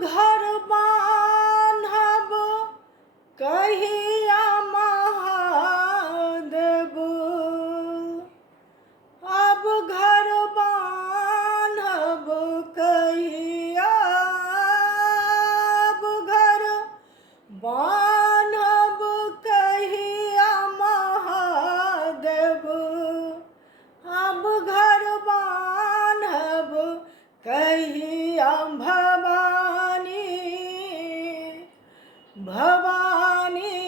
घर बान्हब कहिया महादेव, अब घर बान्हब कहिया, अब घर बान्हब कहिया महादेव, अब घर बान्हब कहिया भवानी, भवानी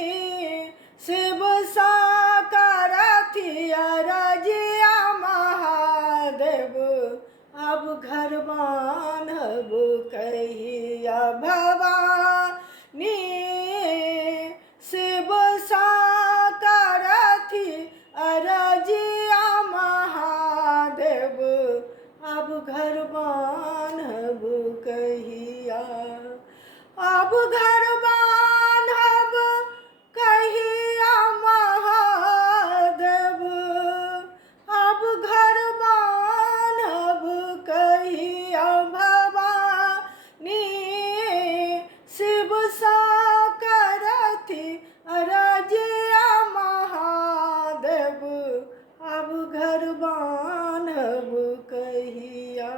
शिव साकारथी अरजिया महादेव, अब घर बान्हब कहिया भवानी, शिव साकारथी अरजिया महादेव, अब घर बान्हब कहिया, अब घर बान्हब कहिया महादेव, अब घर बान्हब कहिया भवानी, शिव साकारथी अरजिया महादेव, अब घर बान्हब कहिया।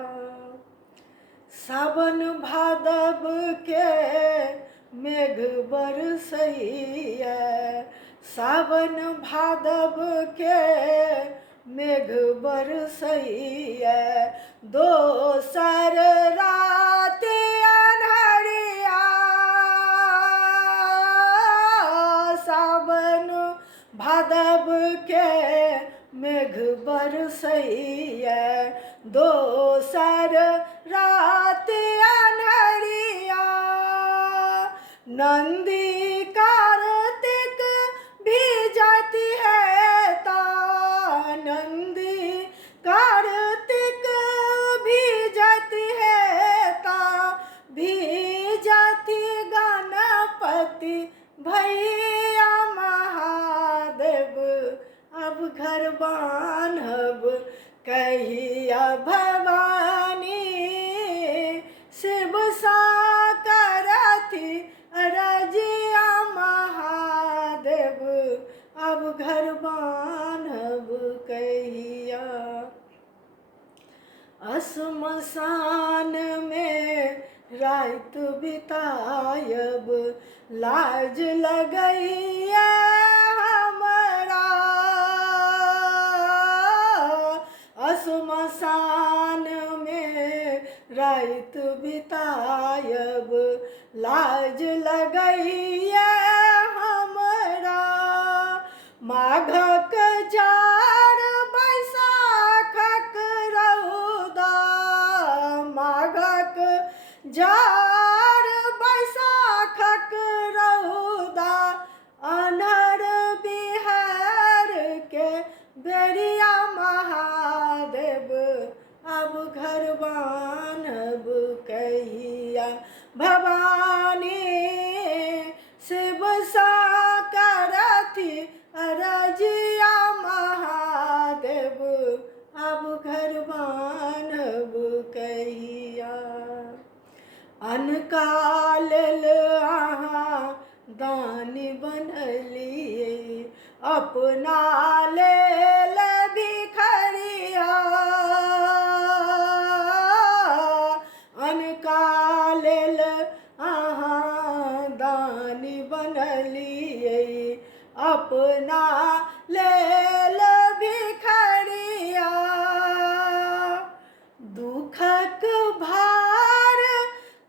सावन भादव के मेघ बरसैया, सावन भादव के मेघ बरसैया, दोसर राति अन्हरिया, सावन भादव के मेघ बरसैया, दोसर राति अन्हरिया, नंदी कार्तिक भीजती है ता, नंदी कार्तिक भीजती है ता, भीजती गणपति भैया महादेव, अब घर बान्हब कहिया भवानी, शिव साकारथी अरजिया महादेव, अब घर बान्हब कहिया। श्मशान में रात बितायब लाज लगैया हमरा, श्मशान में रात बितायब लाज लगैया हमरा, माघक जाड़ बैसाखक रौदा, माघक जाड़ बैसाखक रौदा, अन्हर बिहार के बेरिया महादेव, अब घर बान्हब कहिया भवानी, शिव साकारथी अरजिया महादेव, अब घर बान्हब कहिया। अनकाल अहाँ दानी बनलिए, अपना लेल भिखरिया, अनकाल अहाँ दानी बनलिए, अपना लेल भिखरिया, दुखक भार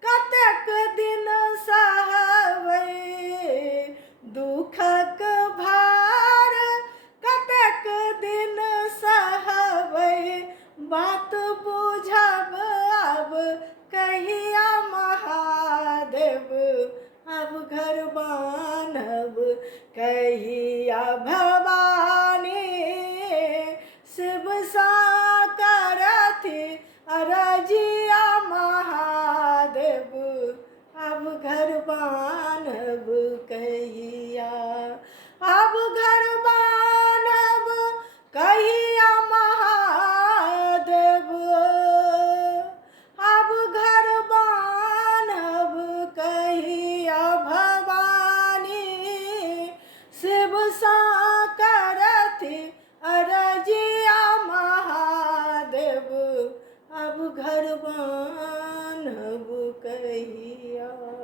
कतेक दिन सहबै, दुखक भार कतेक दिन सहबै, बात बुझब अब कहिया महादेव, अब घर बान्हब कहिया भवानी, शिव साकारथी अरजिया महादेव, अब घर बान्हब कहिया, अब घर बान्हब कहिया महादेव, अब घर बान्हब कहिया।